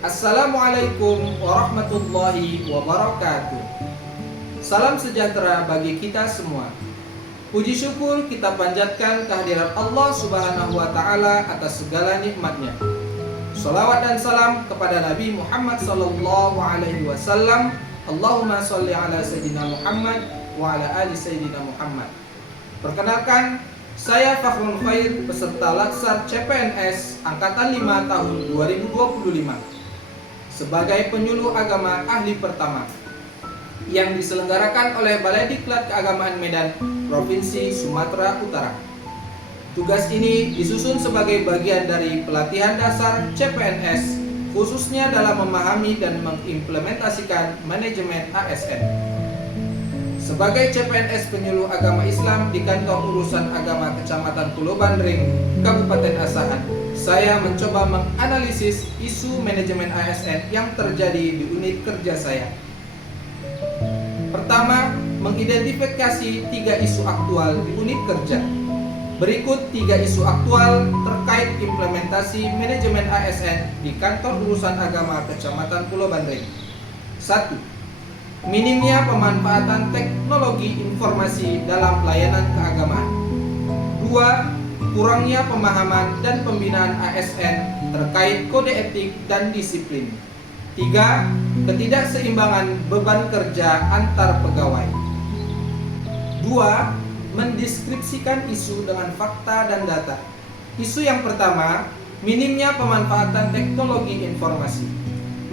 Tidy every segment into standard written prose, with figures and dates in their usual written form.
Assalamualaikum warahmatullahi wabarakatuh. Salam sejahtera bagi kita semua. Puji syukur kita panjatkan kehadirat Allah Subhanahu wa Ta'ala atas segala nikmatnya. Salawat dan salam kepada Nabi Muhammad sallallahu alaihi wasallam. Allahumma sholli ala sayyidina Muhammad wa ala ali sayyidina Muhammad. Perkenalkan, saya Fakhrul Khair, peserta Latsar CPNS Angkatan 5 tahun 2025 sebagai penyuluh agama ahli pertama yang diselenggarakan oleh Balai Diklat Keagamaan Medan, Provinsi Sumatera Utara. Tugas ini disusun sebagai bagian dari pelatihan dasar CPNS, khususnya dalam memahami dan mengimplementasikan manajemen ASN. Sebagai CPNS penyuluh agama Islam di Kantor Urusan Agama Kecamatan Pulau Bandring, Kabupaten Asahan, saya mencoba menganalisis isu manajemen ASN yang terjadi di unit kerja saya. Pertama, mengidentifikasi 3 isu aktual di unit kerja. Berikut 3 isu aktual terkait implementasi manajemen ASN di Kantor Urusan Agama Kecamatan Pulau Bandring. 1. Minimnya pemanfaatan teknologi informasi dalam pelayanan keagamaan. 2. Kurangnya pemahaman dan pembinaan ASN terkait kode etik dan disiplin. 3. Ketidakseimbangan beban kerja antar pegawai. 2. Mendeskripsikan isu dengan fakta dan data. Isu yang pertama, minimnya pemanfaatan teknologi informasi.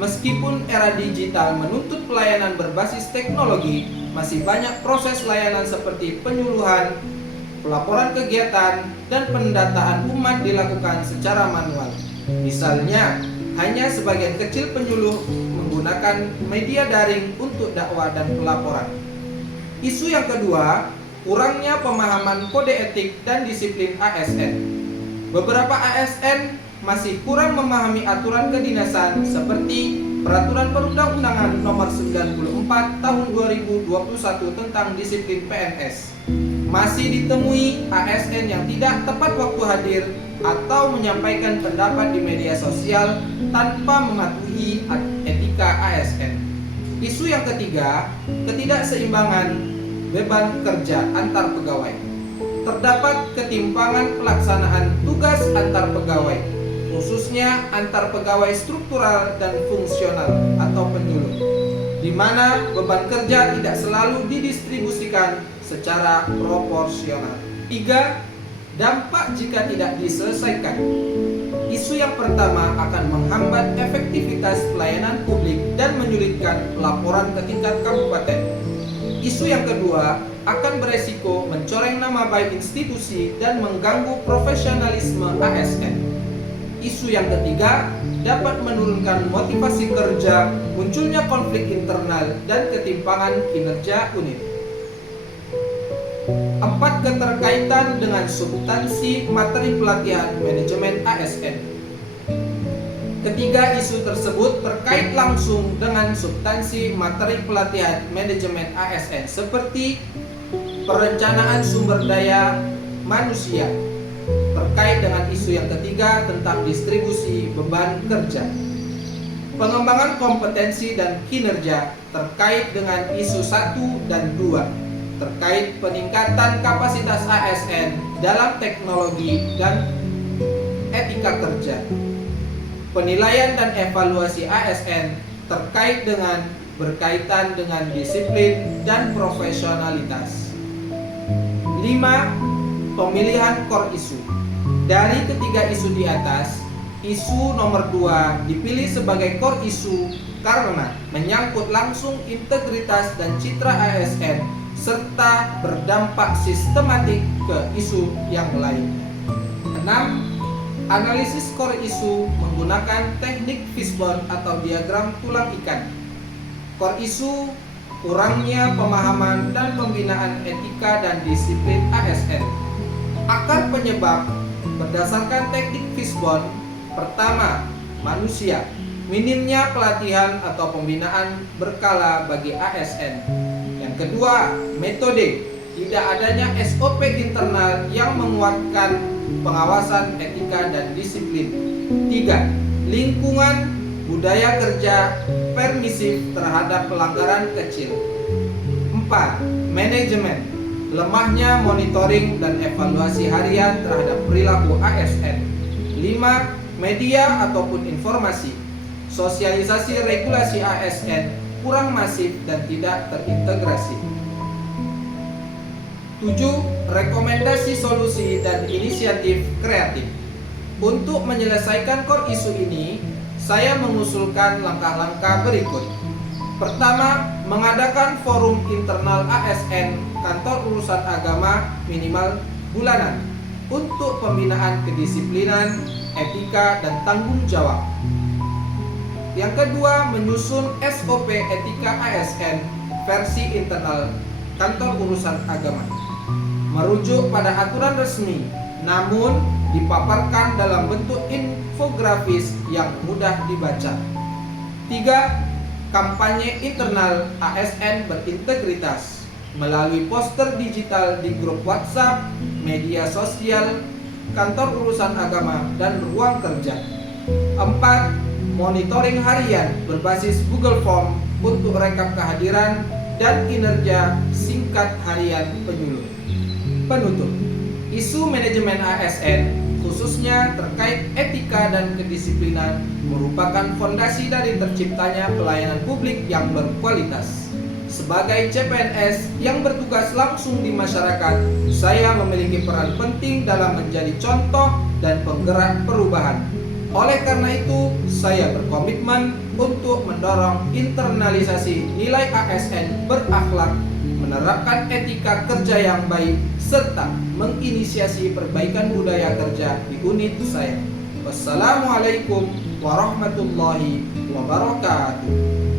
Meskipun era digital menuntut pelayanan berbasis teknologi, masih banyak proses layanan seperti penyuluhan, pelaporan kegiatan, dan pendataan umat dilakukan secara manual. Misalnya, hanya sebagian kecil penyuluh menggunakan media daring untuk dakwah dan pelaporan. Isu yang kedua, kurangnya pemahaman kode etik dan disiplin ASN. Beberapa ASN masih kurang memahami aturan kedinasan seperti Peraturan Perundang-undangan Nomor 94 Tahun 2021 tentang Disiplin PNS. Masih ditemui ASN yang tidak tepat waktu hadir atau menyampaikan pendapat di media sosial tanpa mematuhi etika ASN. Isu yang ketiga, ketidakseimbangan beban kerja antar pegawai. Terdapat ketimpangan pelaksanaan tugas antar pegawai, khususnya antar pegawai struktural dan fungsional atau penyuluh, di mana beban kerja tidak selalu didistribusikan secara proporsional. 3. Dampak jika tidak diselesaikan. Isu yang pertama akan menghambat efektivitas pelayanan publik dan menyulitkan laporan ke tingkat kabupaten. Isu yang kedua akan beresiko mencoreng nama baik institusi dan mengganggu profesionalisme ASN. Isu yang ketiga dapat menurunkan motivasi kerja, munculnya konflik internal, dan ketimpangan kinerja unit. 4. Keterkaitan dengan substansi materi pelatihan manajemen ASN. Ketiga isu tersebut terkait langsung dengan substansi materi pelatihan manajemen ASN seperti perencanaan sumber daya manusia, terkait dengan isu yang ketiga tentang distribusi beban kerja. Pengembangan kompetensi dan kinerja terkait dengan isu 1 dan 2 terkait peningkatan kapasitas ASN dalam teknologi dan etika kerja. Penilaian dan evaluasi ASN terkait dengan berkaitan dengan disiplin dan profesionalitas. 5. Pemilihan core isu. Dari ketiga isu di atas, isu nomor 2 dipilih sebagai core isu karena menyangkut langsung integritas dan citra ASN serta berdampak sistematik ke isu yang lain. 6. Analisis core isu menggunakan teknik fishbone atau diagram tulang ikan. Core isu, kurangnya pemahaman dan pembinaan etika dan disiplin ASN. Akar penyebab berdasarkan teknik fishbone. Pertama, manusia. Minimnya pelatihan atau pembinaan berkala bagi ASN. Yang kedua, metode. Tidak adanya SOP internal yang menguatkan pengawasan etika dan disiplin. 3. Lingkungan budaya kerja permisif terhadap pelanggaran kecil. 4. Manajemen, lemahnya monitoring dan evaluasi harian terhadap perilaku ASN. 5. Media ataupun informasi, sosialisasi regulasi ASN kurang masif dan tidak terintegrasi. 7. Rekomendasi solusi dan inisiatif kreatif. Untuk menyelesaikan core isu ini, saya mengusulkan langkah-langkah berikut. Pertama, mengadakan forum internal ASN kantor urusan agama minimal bulanan untuk pembinaan kedisiplinan, etika, dan tanggung jawab. Yang kedua, menyusun SOP etika ASN versi internal kantor urusan agama, merujuk pada aturan resmi, namun dipaparkan dalam bentuk infografis yang mudah dibaca. 3. Kampanye internal ASN berintegritas melalui poster digital di grup WhatsApp, media sosial, kantor urusan agama, dan ruang kerja. 4. Monitoring harian berbasis Google Form untuk rekap kehadiran dan kinerja singkat harian penutup. Isu manajemen ASN, khususnya terkait etika dan kedisiplinan, merupakan fondasi dari terciptanya pelayanan publik yang berkualitas. Sebagai CPNS yang bertugas langsung di masyarakat, saya memiliki peran penting dalam menjadi contoh dan penggerak perubahan. Oleh karena itu, saya berkomitmen untuk mendorong internalisasi nilai ASN berakhlak, menerapkan etika kerja yang baik, serta menginisiasi perbaikan budaya kerja di unit saya. Wassalamualaikum warahmatullahi wabarakatuh.